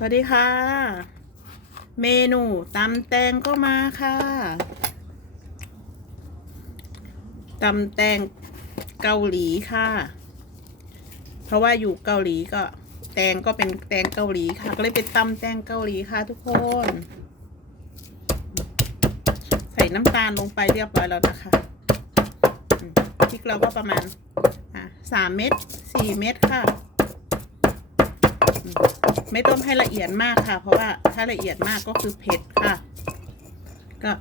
สวัสดีค่ะ เมนูตำแตงก็มาค่ะตำแตงเกาหลีค่ะ เพราะว่าอยู่เกาหลีก็ แตงก็เป็นแตงเกาหลีค่ะ ก็เลยเป็นตำแตงเกาหลีค่ะ ทุกคน ใส่น้ำตาลลงไปเรียบร้อยแล้วนะคะพริกเราก็ประมาณอะสามเม็ดสี่เม็ดค่ะ ไม่ต้องให้ละเอียดมากค่ะ เพราะว่าถ้าละเอียดมากก็คือเผ็ดค่ะ ก็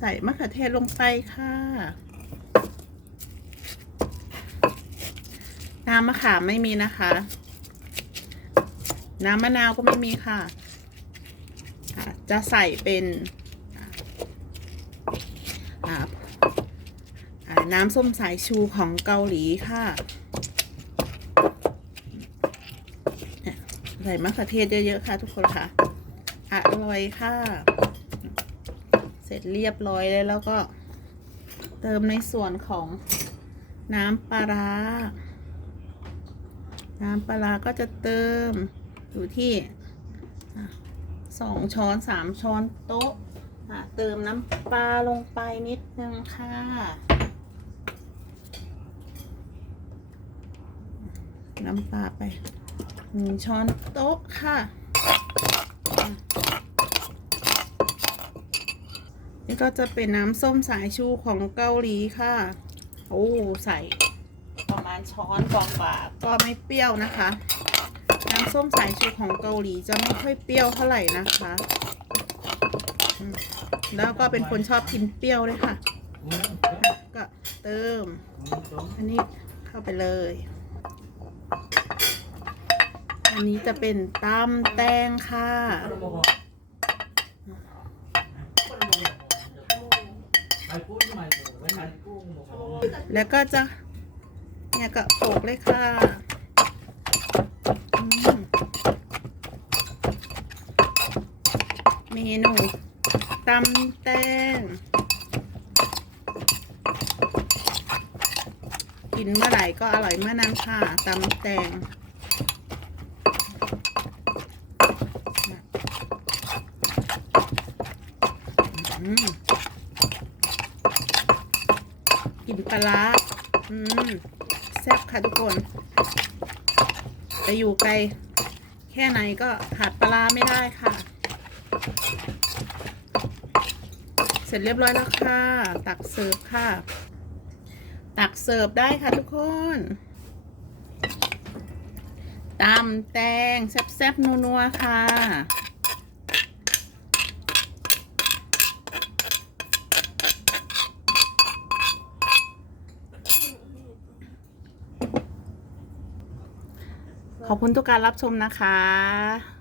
ใส่มะเขือเทศลงไปค่ะ น้ำมะขามไม่มีนะคะ น้ำมะนาวก็ไม่มีค่ะ จะใส่เป็นน้ำส้มสายชูของเกาหลีค่ะ ใส่มะเขือเทศเยอะๆค่ะ ทุกคนค่ะ อร่อยค่ะ เสร็จเรียบร้อยแล้วแล้วก็ เติมในส่วนของน้ำปลาร้า น้ำปลาร้าก็จะเติมอยู่ที่สองช้อนสามช้อนโต๊ะเติมน้ำปลาลงไปนิดนึงค่ะ น้ำปลาไป หนึ่งช้อนโต๊ะค่ะนี่ก็จะเป็นน้ำส้มสายชูของเกาหลีค่ะ โอ้ใส่ประมาณช้อนกองกว่าก็ไม่เปรี้ยวนะคะ น้ำส้มสายชูของเกาหลีจะไม่ค่อยเปรี้ยวเท่าไหร่นะคะ แล้วก็เป็นคนชอบกินเปรี้ยวเลยค่ะ ก็เติม อันนี้เข้าไปเลย อันนี้จะเป็นตำแตงค่ะแล้วก็จะเนี่ยก็โขกเลยค่ะเมนูตำแตงกินเมื่อไหร่ก็อร่อยเมื่อนั้นค่ะตำแตง กลินปลาอืมแซ่บค่ะทุกคนไปอยู่ไกลแค่ไหนก็ขาดปลาร้าไม่ได้ค่ะ เสร็จเรียบร้อยแล้วค่ะ ตักเสิร์ฟค่ะ ตักเสิร์ฟได้ค่ะทุกคนตำแตงแซ่บๆนัวๆค่ะ ขอบคุณทุกการรับชมนะคะ